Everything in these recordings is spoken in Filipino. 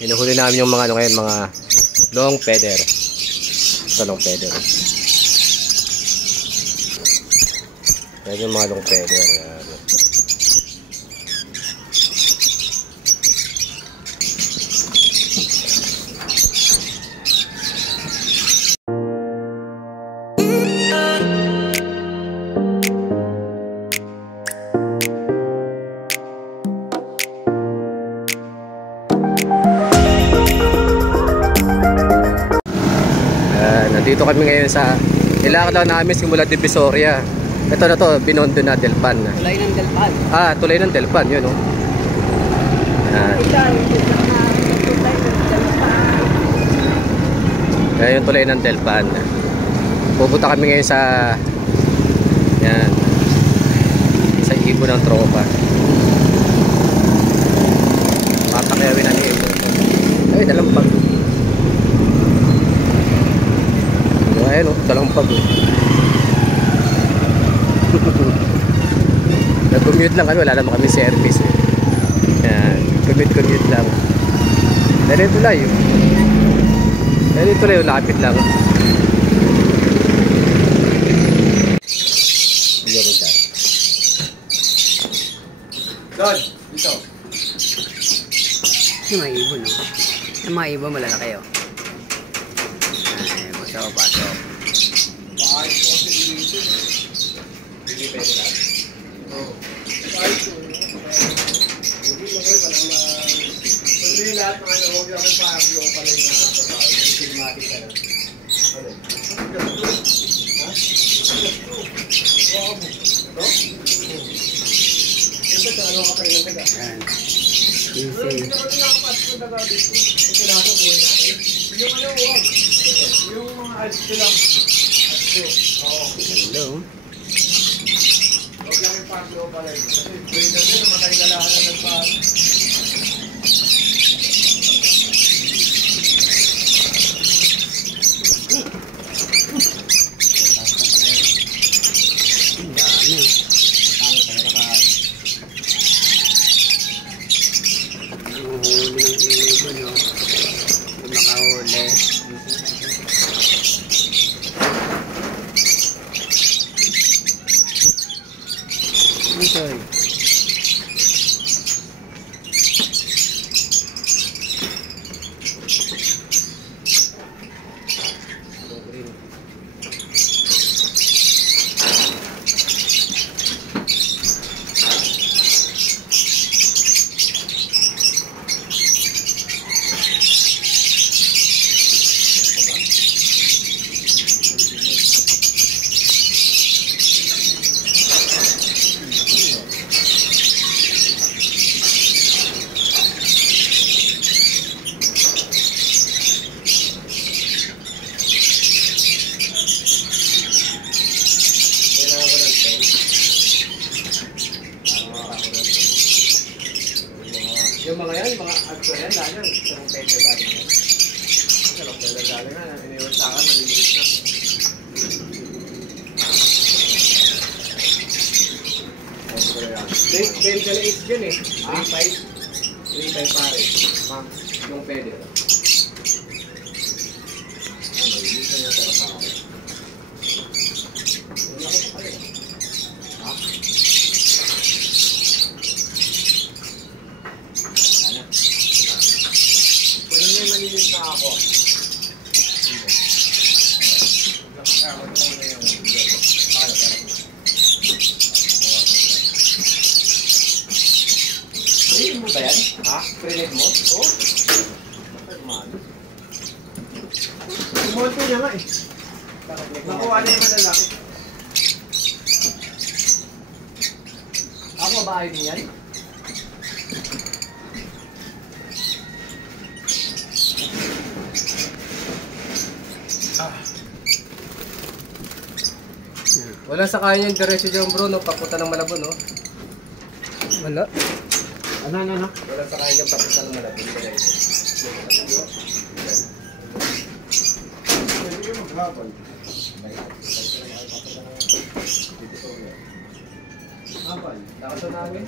Hinuhuli namin yung mga ano ngayon, mga long feather. Ito long feather. Yan yung mga long feather. Yan. Nandito kami ngayon sa ilakad lang namin simula Divisoria. Ito na to, Binondo na Delpan. Tulay ng Delpan. Ah, tulay ng Delpan, yun o. Ayan yung tulay ng Delpan. Pupunta kami ngayon sa yan, sa ibo ng tropa. Papakayawin na niyo. Ay, dalampag. Ayan o, dalampag. Nag-commute lang kami, wala naman kami service. Yan, commute lang. Dahil ito lang yun. Dahil ito lang yun, lapit lang. Doon, dito. Yung mga ibon, no? Yung mga ibon, malalaki, oh. Ay, pasok. Bakit po kasi dito? Hindi pwede lang? Oo. Bakit po? Hindi mo kayo palang hindi lahat ng ano, huwag lang pahaglo pala yung mga trabaho. Cinematic ka lang. Ano? Ha? Wow mo. Ito? Ito sa ano ka pa rin ang taga? Ayan. Pero hindi na kami nakapas ko taga dito. Ito lahat ang buhay natin. Yung ano, huwag. Yung mga ads ko lang. Oo. Hello. Huwag lang yung pag-low pala yun. Kasi breeder nyo, namatay na lahat ng nagpahal. Ang dami. Ang huli ng ibon, no? Yung makahuli. Sorry. Yung mga yan, mga agso yan, dahil yan, sarong pwede galing yan. Sarong pwede galing yan, iniwan sa akin, maliliit na. Pwede ka na is dyan eh, 3-5 pare, ma'am, yung pwede. Maliliit na yan para sa akin. Wala ko pa kayo. Ha? Maliliit na ako. Pre-read mo ba yan? Ha? Pre-read mo? Oo. Sumonto niya nga eh. Nakuha na yung madalaki. Ako ba ayaw niyan? Wala sa kanya yung diretso dyan bro, no? Papunta ng Malabon, no? Wala. Ano? Wala sa kanya dyan papunta ng Malabon. Pwede yung maghapon. Hapon, nakasal namin.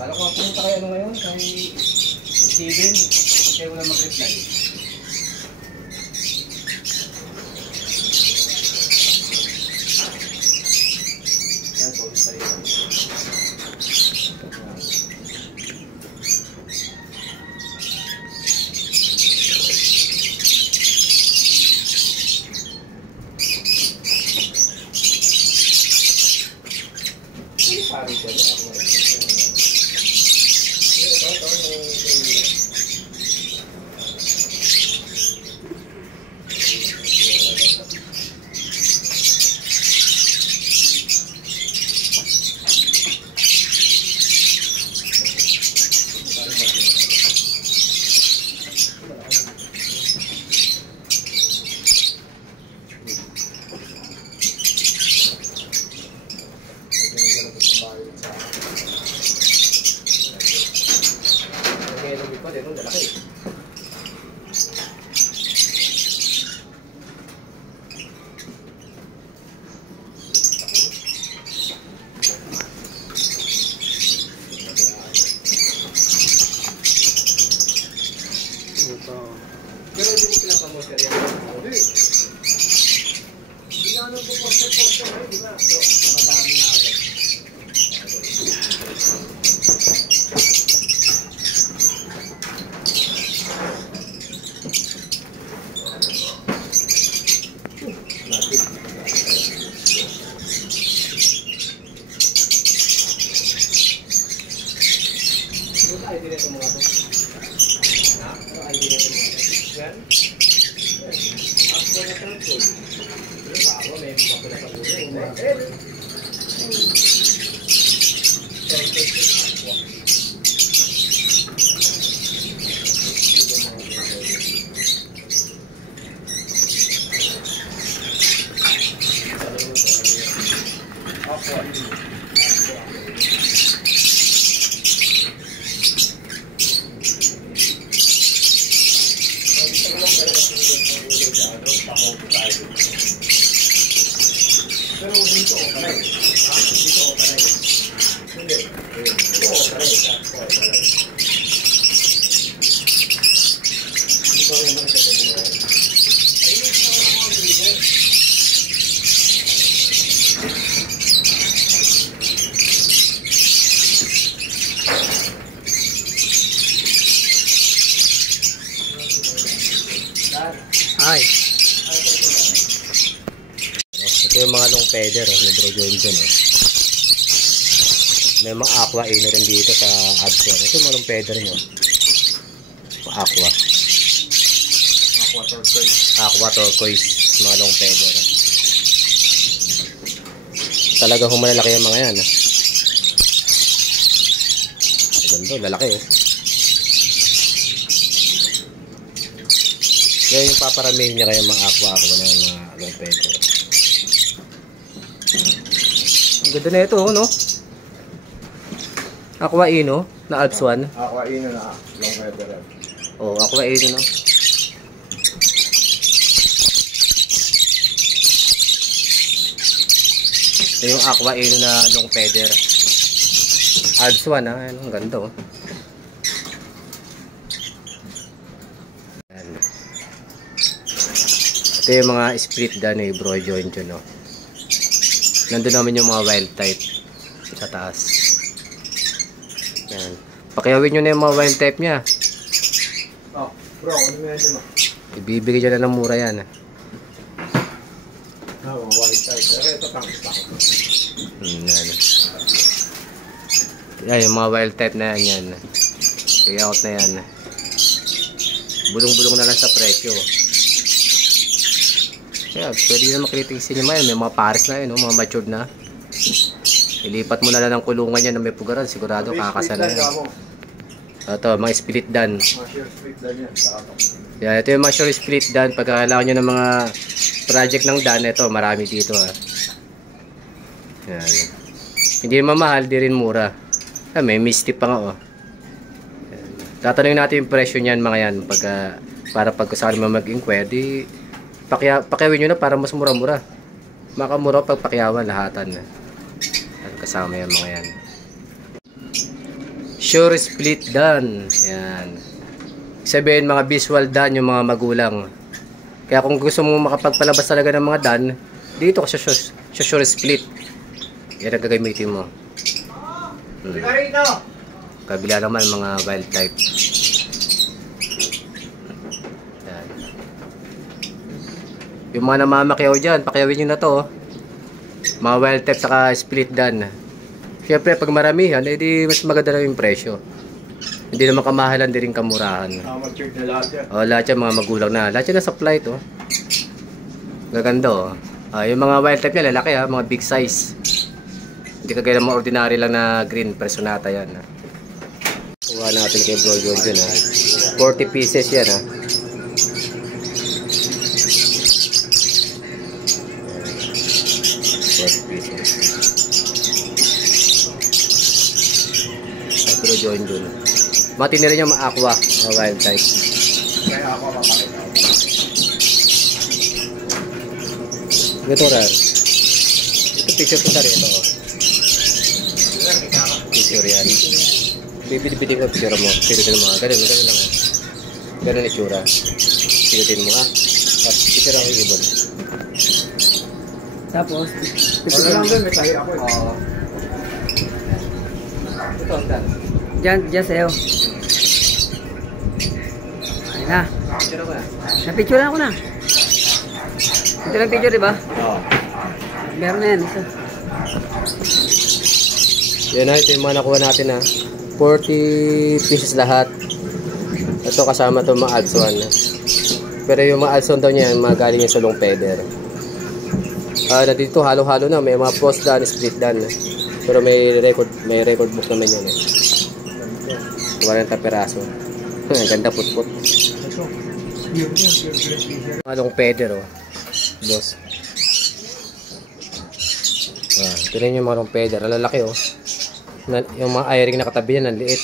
Bala ko pumunta kayo ano ngayon? Kay Steven. kayo muna mag-reply. Yan, solid pa rin. Pari siya. Pero hindi mo pinapamoster yan. Hindi. Hindi na ano po poster eh, di ba? So, madami na agad. Ito ay dito mga to. Ito ay dito mga to. Yan. Ako na tangkol. Pero bago may mapula sa ulo. Pero dito o palay. Dito o palay. Hindi. Dito o palay. Hindi ba rin naman sa pagkakas? Ayun na ako ang dito. Ay. Ito yung mga long feather ni Bro Johnson. May mga aqua ino rin dito sa Absor. Ito yung mga long feather nyo. Aqua. Aqua turquoise. Aqua turquoise. Mga long feather. Talagang humalalaki yung mga yan. Ganda, lalaki eh. Kaya yung paparamihin niya kayo mga aqua na mga long feather. Ang ganda na ito, no? Aqua Ino na Alps 1. Aqua Ino na long feather. Oh, Aqua Ino, no? Ito yung Aqua Ino na long feather. Alps 1, ha? Ang ganda, oh. Ayan. Ito yung mga split dan eh, Bro Johnson, no? Nandun naman yung mga wild type sa taas. Yan. Pakiyawin nyo na yung mga wild type nya. Oh, bro, ano mo yan mo? Ibibigay dyan na ng mura yan. Oo, white type. Pero ito tangis pa. Yan. Yan, yung mga wild type na yan. Payout na yan. Bulong-bulong na lang sa presyo. Kaya, pwede na makritisin nyo yan. May mga pares na yun, mga matured na. Ilipat mo na lang ng kulungan yan na may pugaran. Sigurado kakasal na yan. Ito, mga split dan. Mga sure split dan yan. Yan, ito yung mga sure split dan. Pagka kailangan nyo ng mga project ng dan, ito, marami dito. Yan. Hindi naman mahal, di rin mura. May mistip pa nga, oh. Yan. Tatanungin natin yung presyo niyan, mga yan. Para pagkasali mo mag-inquire, di pakyawin nyo na para mas mura-mura. Makamura pag pakyawan, lahatan. Kasama yung mga yan. Sure split dan. Yan. Sabihin mga visual dan yung mga magulang. Kaya kung gusto mo makapagpalabas talaga ng mga dan, dito ka sa sure split. Yan ang gagamitin mo. Kabila naman mga wild type. Yan. Yung mga namamakyaw dyan, pakyawin nyo na to. Mga wild type saka split dan. Siyempre pag maramihan, edi mas maganda na yung presyo. Hindi naman kamahalan, din rin kamurahan. Matured na lahat yan. Lahat yan mga magulang na. Lahat yan na supply to. Gaganda oh. Yung mga wild type niya, lalaki ha, mga big size. Hindi kagaya ng mga ordinary lang na green personata yan. Kuha natin kay Bro John dyan ha. 40 pieces yan ha. 40 pieces. Ay, Bro John dun. Matindi rin yung mga aqua, mga wild type. Kaya ako mapakita. Ito rin. Ito picture ko sa rito. Picture yan. Bibili ko picture mo. Pinutin mo ha. Ganun lang ha. Ganun itsura. Pinutin mo ha. Tapos picture ako yung ibon. Tapos, Wala lang doon, may tahi ako eh. Ito ang dan. dyan sa'yo. Ayun na. Picture ko na. Napicturean ko na. Ito lang picture, diba? Oo. Meron na yan. Isa. Yan na, ito yung mga nakuha natin ha. 40 pieces lahat. Ito kasama ito mga alson. Pero yung mga alson daw niya, mga galing yung sa long feather. Na dito halo-halo na, may mga post dan, split dan. Pero may record book naman yun. 40 peraso. Ganda putput. Mga long feather oh. Boss. Tignan yung mga long feather, lalaki oh. Yung mga eye-ring na katabi yan, ang liit.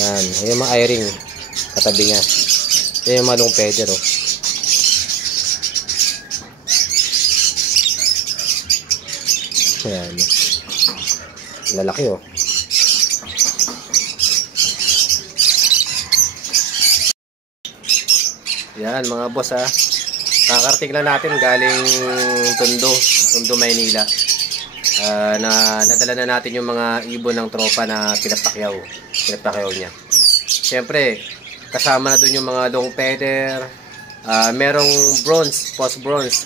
Yan, yung mga eye-ring katabi niya. Yan yung mga long feather oh. Yan. Lalaki oh. Yan mga boss ha. Kakarating lang natin galing Tondo, Maynila. Nadala na natin yung mga ibon ng tropa na pinapakyaw niya. Siyempre, kasama na dun yung mga long feather, merong bronze,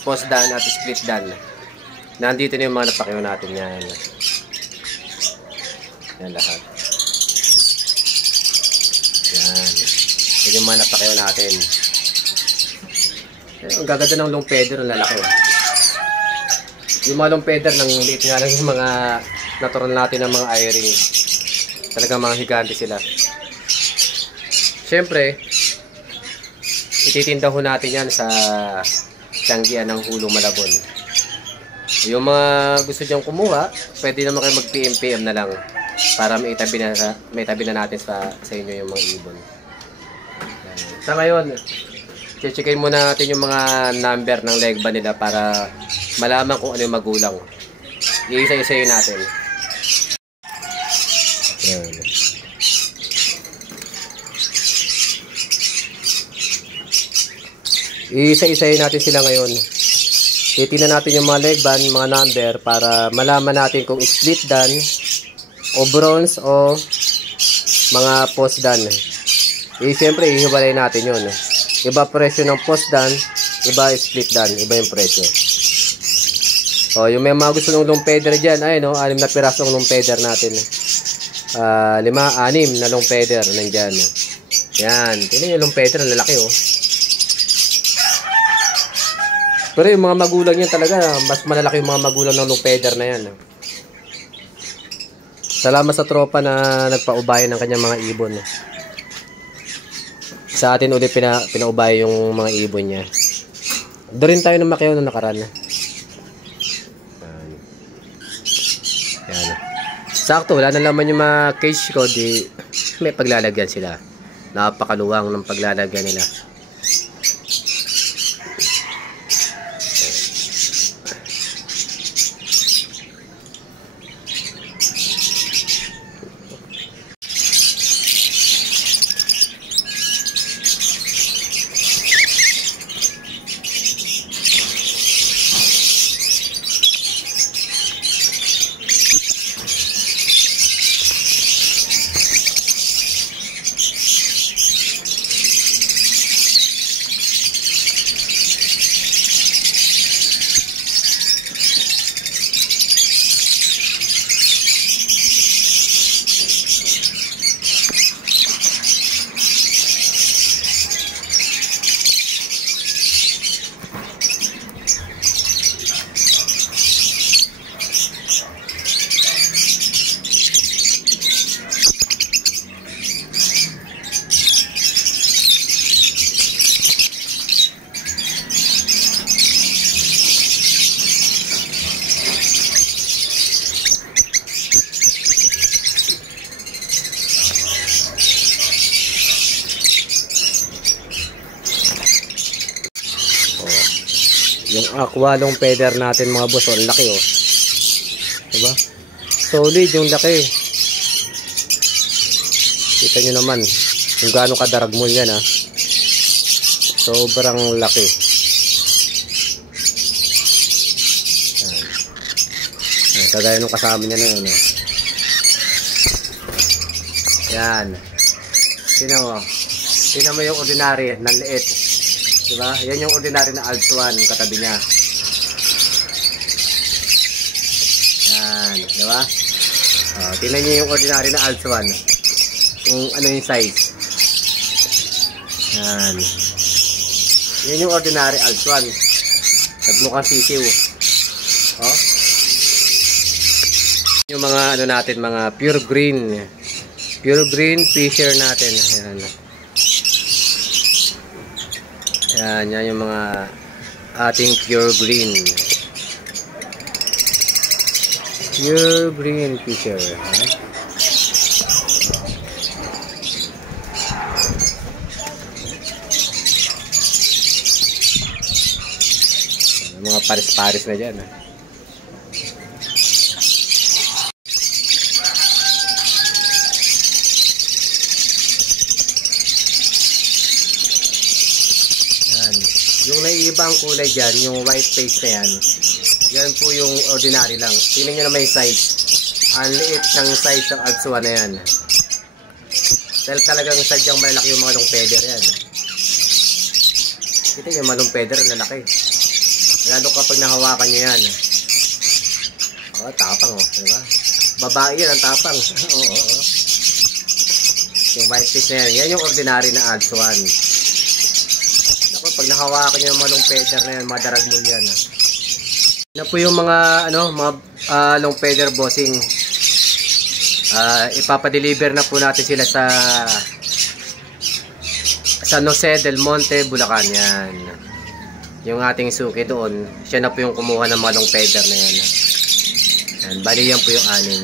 post dan at split dan. Nandito na yung mga napakyaw natin yan. Yan lahat. Yan. Yan yung mga napakyaw natin. Ang gaganda ng long feather, ang lalaki. Yung mga long feather, nang liit nga lang yung mga natural natin ng mga eye-ring. Talagang mga higante sila. Siyempre, ititinda ho natin yan sa Tianggian ng Hulong Malabon. Yung mga gusto diyang kumuha, pwede naman kayo mag-PM na lang para may tabi na natin sa inyo yung mga ibon. Sa ngayon, checkin muna natin yung mga number ng legba nila para malaman kung ano yung magulang. Iisa-isayin natin. Yan. Iisa-isayin natin sila ngayon. Titingnan natin yung mga legban, mga number para malaman natin kung split dan o bronze o mga post dan. Siyempre, ihiwalay natin yun. Iba presyo ng post dan, iba split dan, iba yung presyo. Yung may mga gusto ng long feather dyan, ay no, 6 na piraso ng long feather natin. 6 na long feather nandyan. Yan, tingnan yung long feather, ang lalaki oh. Pero yung mga magulang yan talaga, mas malalaki yung mga magulang ng long feather na yan. Salamat sa tropa na nagpaubayan ng kanyang mga ibon. Sa atin ulit pinaubay yung mga ibon niya. Doon rin tayo ng Macao nung nakaraan. Yan. Sakto, wala na laman yung mga cage ko, di may paglalagyan sila. Napakaluwang ng paglalagyan nila. Yung aqua long feather natin mga boss, ang laki oh. Diba? Solid yung laki. Kita nyo naman kung gaano kadaragmol yan ha. Sobrang laki. Ayan. Kagaya nung kasama niya na yun. Yan. Tingnan mo yung ordinary na liit. Diba? Yan yung ordinary na Altuan, yung katabi niya. Yan. Diba? Tingnan nyo yung ordinary na Altuan. Kung ano yung size. Yan. Yan yung ordinary Altuan. Nagmukhang sisiw. Oh. Yung mga ano natin, mga pure green. Pure green fisher natin. Ayan. Ayan, yan yung mga ating pure green. Pure green fisher. Ayan. Mga pares-pares na dyan. Yung naiiba ang kulay dyan, yung white face na yan, yan po yung ordinary lang. Tingnan nyo na may size. Ang liit ng size ng Altuan na yan. Dahil talagang sadyang malaki yung mga long feather yan. Kita yung mga long feather, lalaki. Lalo kapag nahawakan nyo yan. Tapang diba? Babae yan ang tapang. Oo. Yung white face na yan, yan yung ordinary na Altuan. Pag nahawakan nyo yung mga long feather na yan, madaragmol yan. Yan po yung mga, mga long feather bossing. Ipapadeliver na po natin sila sa San Jose del Monte, Bulacan. Yan. Yung ating suki doon, siya na po yung kumuha ng mga long feather na yan. Yan. Bali yan po yung anin.